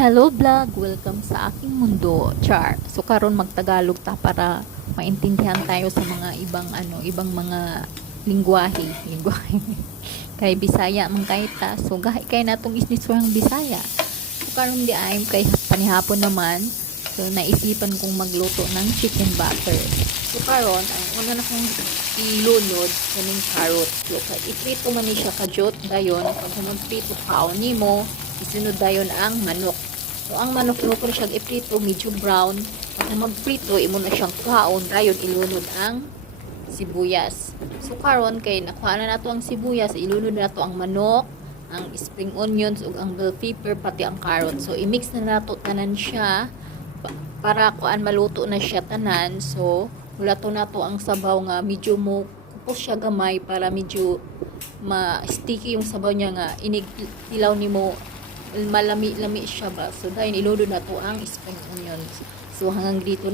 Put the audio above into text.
Hello vlog, welcome sa aking mundo, char. So karon magtagalog ta para maintindihan tayo sa mga ibang mga lingwahe. Kay Bisaya man kay ta. So gahi kay natong isniswang Bisaya. So karon di ay kay panihapon naman. So naisipan kong magluto ng chicken butter. So karon ang una na kong ilunod kaning carrot. So kay iprito man ni siya kajot dayon pag magprito kaon nimo isunod dayon ang manok. So, ang manok mo ko siya iprito, medyo brown. Pag magprito, imo na siyang kaon. Dayon, ilunod ang sibuyas. So, karon kay nakuha na nato ang sibuyas, ilunod na nato ang manok, ang spring onions, ug ang bell pepper, pati ang carrot. So, i-mix na nato tanan siya para kuan maluto na siya tanan. So, mulato nato ang sabaw nga medyo mo kupos siya gamay para medyo ma-sticky yung sabaw niya nga inigilaw nimo malami-lami siya ba. So, dahil ilunod na to ang spring onions. So, hanggang dito na